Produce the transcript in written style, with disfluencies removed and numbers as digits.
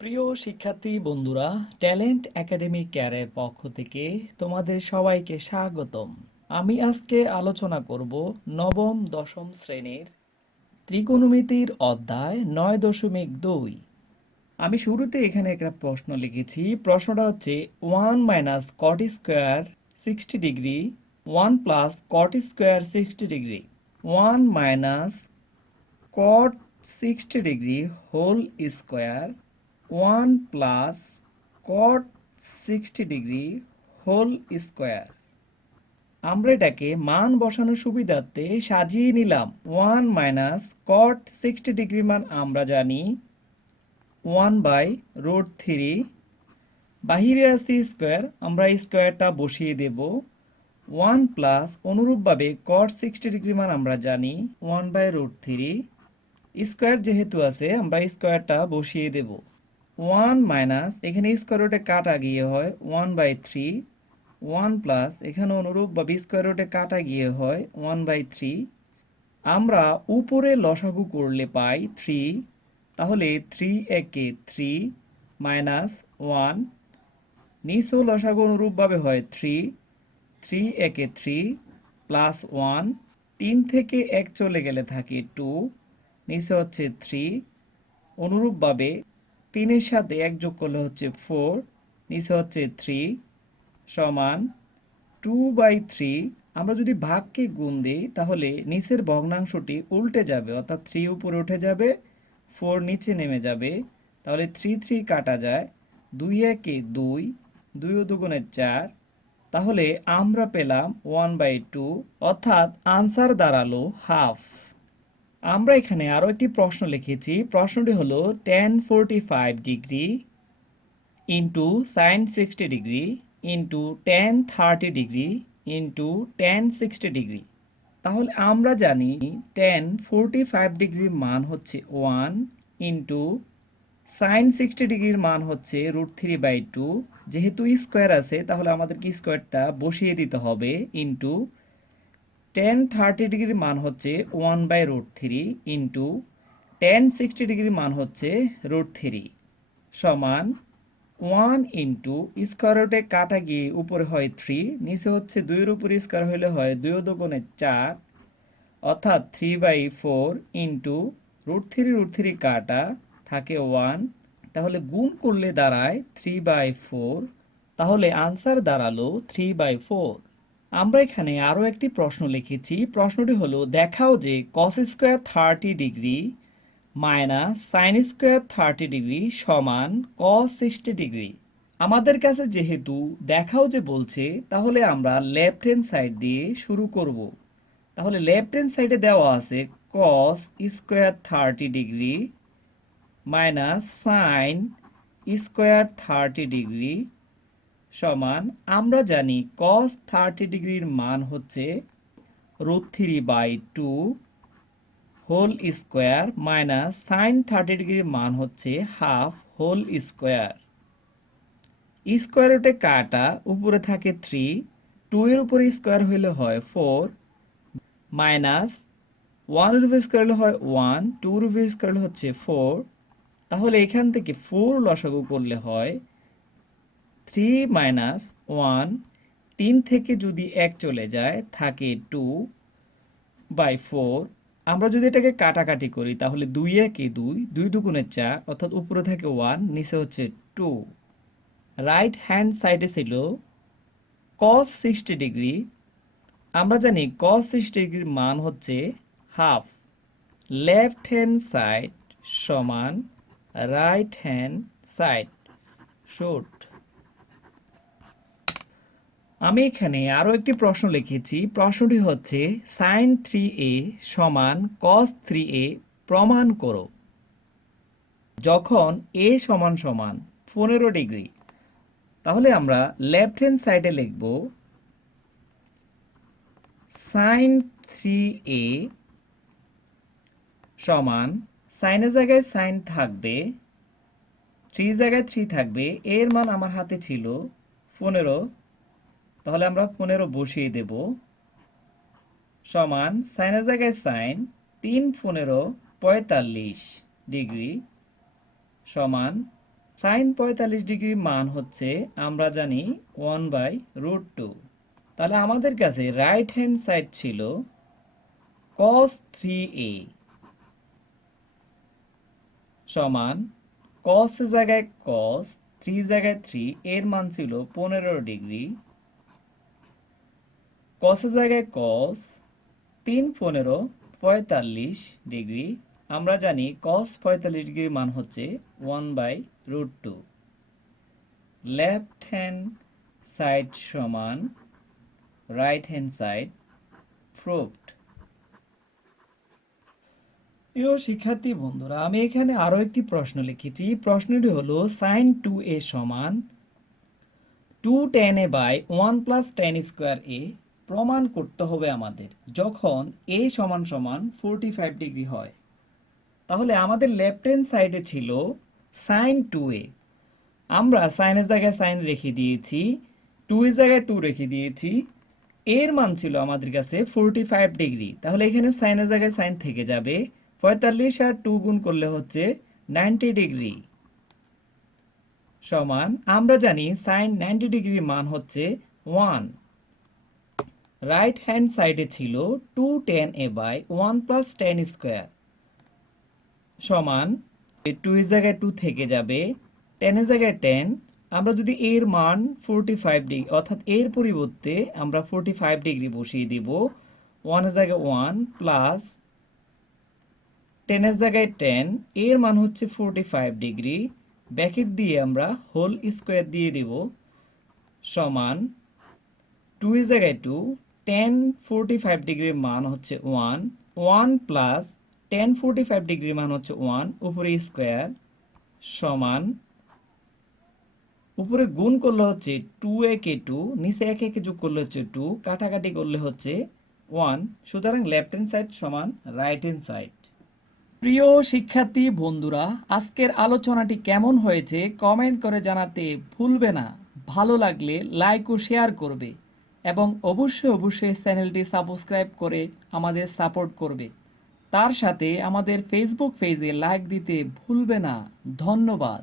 প্রিয় শিক্ষার্থী বন্ধুরা, ট্যালেন্ট একাডেমি কেয়ারের পক্ষ থেকে তোমাদের সবাইকে স্বাগতম। আমি আজকে আলোচনা করব নবম দশম শ্রেণীর ত্রিকোণমিতির অধ্যায় 9.2। আমি শুরুতে এখানে একটা প্রশ্ন লিখেছি। প্রশ্নটা হচ্ছে 1 - cot² 60 ডিগ্রি 1 + cot² 60 ডিগ্রি 1 - cot 60 ডিগ্রি হোল স্কোয়ার 1 + cot 60 ডিগ্রি হোল স্কোয়ার। আমরা এটাকে মান বসানোর সুবিধার্থে সাজিয়ে নিলাম। 1 - cot 60 ডিগ্রি মান আমরা জানি 1/√3। বাহিরে আছে স্কোয়ার, আমরা স্কোয়ারটা বসিয়ে দেব। 1 অনুরূপভাবে cot 60 ডিগ্রি মান আমরা জানি 1/√3। স্কোয়ার যেহেতু আছে আমরা স্কোয়ারটা বসিয়ে দেব। 1 - এখানে স্কোয়ার রুটে কাটা গিয়ে হয় 1/3। 1 এখানে অনুরূপভাবে স্কোয়ার রুটে কাটা গিয়ে হয় 1/3। আমরা উপরে লসাগু করলে পাই 3। তাহলে 3 একে 3 -1। নিচেও লসাগু অনুরূপভাবে হয় 3। 3 একে 3 +1। 3 থেকে 1 চলে গেলে থাকে 2। নিচে হচ্ছে 3। অনুরূপভাবে 3-এর সাথে 1 যোগ করলে হচ্ছে 4। নিচে হচ্ছে 3 সমান 2/3। আমরা যদি ভাগকে গুণ দিই তাহলে নিচের ভগ্নাংশটি উল্টে যাবে, অর্থাৎ 3 উপরে উঠে যাবে, 4 নিচে নেমে যাবে। তাহলে 3 3 কাটা যায়, 2 একে 2, 2 ও দুগুণে 4। তাহলে আমরা পেলাম 1/2, অর্থাৎ আনসার দাঁড়ালো হাফ। আমরা এখানে আরো একটি প্রশ্ন লিখেছি। প্রশ্নটি হলো tan 45 degree into sin 60 degree into tan 30 degree into tan 60 degree. তাহলে আমরা জানি tan 45 ডিগ্রির মান হচ্ছে 1 ইন্টু sin 60 ডিগ্রির মান হচ্ছে √3/2। যেহেতু স্কোয়ার আছে তাহলে আমাদেরকে স্কোয়ারটা বসিয়ে দিতে হবে ইন্টু tan 30 ডিগ্রির মান হচ্ছে 1/√3 ইন্টু tan 60 ডিগ্রির মান হচ্ছে √3 সমান 1 ইন্টু স্কোয়ার রুটে কাটা গিয়ে উপরে হয় 3, নিচে হচ্ছে 2 এর উপরে স্কোয়ার হলে হয় 2 ও দুগুণে 4, অর্থাৎ 3/4 ইন্টু √3 কাটা থাকে 1। তাহলে গুণ করলে দাঁড়ায় 3/4। তাহলে আনসার দাঁড়ালো 3/4। আমরা এখানে আরো একটি প্রশ্ন লিখেছি। প্রশ্নটি হলো দেখাও যে cos² 30 ডিগ্রি sin² 30 ডিগ্রি সমান cos 60 ডিগ্রি। আমাদের কাছে যেহেতু দেখাও যে বলছে, তাহলে আমরা লেফট হ্যান্ড সাইড দিয়ে শুরু করব। তাহলে লেফট হ্যান্ড সাইডে দেওয়া আছে cos² 30 ডিগ্রি sin² 30 ডিগ্রি সমান, আমরা জানি cos 30 ডিগ্রির মান হচ্ছে √3/2 হোল স্কোয়ার মাইনাস sin 30 ডিগ্রির মান হচ্ছে হাফ হোল স্কোয়ার। স্কোয়ার রুটে কাটা, উপরে থাকে 3, 2 এর উপরে স্কোয়ার হইলে হয় 4, মাইনাস 1 এর উপরে স্কোয়ার হলে হয় 1, 2 এর উপরে স্কোয়ার হলে হচ্ছে 4। তাহলে এখান থেকে 4 লসাগু করলে হয় 3 - 1। 3 থেকে যদি 1 চলে যায় থাকে 2/4। আমরা যদি এটাকে কাটাকাটি করি তাহলে 2 একে 2, 2 দুগুণে 4, অর্থাৎ উপরে থাকে 1, নিচে হচ্ছে 2। রাইট হ্যান্ড সাইডে ছিল cos 60 ডিগ্রি। আমরা জানি cos 60 ডিগ্রির মান হচ্ছে হাফ। লেফট হ্যান্ড সাইড সমান রাইট হ্যান্ড সাইড শুট। আমি এখানে আরো একটি প্রশ্ন লিখেছি। প্রশ্নটি হচ্ছে sin 3a সমান cos 3a প্রমাণ করো। যখন a সমান সমান 15 ডিগ্রি, তাহলে আমরা লেফট হ্যান্ড সাইডে লিখব sin 3a সমান, সাইনের জায়গায় সাইন থাকবে, 3 জায়গায় 3 থাকবে, এর মান আমার হাতে ছিল 15, তাহলে আমরা 15 বসিয়ে দেব সমান সাইনের জায়গায় সাইন 3 × 15 = 45 ডিগ্রি সমান সাইন 45 ডিগ্রি মান হচ্ছে আমরা জানি 1/√2। তাহলে আমাদের কাছে রাইট হ্যান্ড সাইড ছিল cos 3a সমান cos এর জায়গায় cos, 3 জায়গায় 3, এর মান ছিল 15 ডিগ্রি। cos এর জায়গায় cos, 3 15 45 ডিগ্রি। আমরা জানি cos 45 ডিগ্রির মান হচ্ছে 1/√2। লেফট হ্যান্ড সাইড সমান রাইট হ্যান্ড সাইড প্রুভড। প্রিয় শিক্ষার্থী বন্ধুরা, আমি এখানে আরো একটি প্রশ্ন লিখেছি। প্রশ্নটি হলো sin 2a সমান 2 tan a by 1 plus tan square a প্রমাণ করতে হবে আমাদের যখন a সমান সমান 45 ডিগ্রি হয়। তাহলে আমাদের লেফট হ্যান্ড সাইডে ছিল sin 2a, আমরা sin এর জায়গায় sin রেখে দিয়েছি, 2 এর জায়গায় 2 রেখে দিয়েছি, এর মান ছিল আমাদের কাছে 45 ডিগ্রি। তাহলে এখানে sin এর জায়গায় sin থেকে যাবে, 45 আর 2 গুণ করলে হচ্ছে 90 ডিগ্রি সমান আমরা জানি sin 90 ডিগ্রির মান হচ্ছে 1। রাইট হ্যান্ড সাইডে ছিল 2 tan a by 1 plus tan square সমান 2 এর জায়গায় 2 থেকে যাবে, tan এর জায়গায় tan। আমরা যদি এর মান 45 ডিগ্রি অর্থাৎ এর পরিবর্তে আমরা 45 ডিগ্রি বসিয়ে দিব, 1 এর জায়গায় 1 প্লাস tan এর জায়গায় tan, এর মান হচ্ছে 45 ডিগ্রি, ব্র্যাকেট দিয়ে আমরা হোল স্কোয়ার দিয়ে দেব সমান 2 এর জায়গায় 2, tan 45 ডিগ্রির মান হচ্ছে 1, 1 প্লাস tan 45 ডিগ্রির মান হচ্ছে 1 উপরে স্কোয়ার সমান উপরে গুণ করলে হচ্ছে 2a কে 2, নিচে একে একে যোগ করলে হচ্ছে 2, কাটাকাটি করলে হচ্ছে 1। সুতরাং লেফট হ্যান্ড সাইড সমান রাইট হ্যান্ড সাইড। প্রিয় শিক্ষার্থী বন্ধুরা, আজকের আলোচনাটি কেমন হয়েছে কমেন্ট করে জানাতে ভুলবে না। ভালো লাগলে লাইক ও শেয়ার করবে এবং অবশ্যই চ্যানেলটি সাবস্ক্রাইব করে আমাদের সাপোর্ট করবে। তার সাথে আমাদের ফেসবুক পেজে লাইক দিতে ভুলবে না। ধন্যবাদ।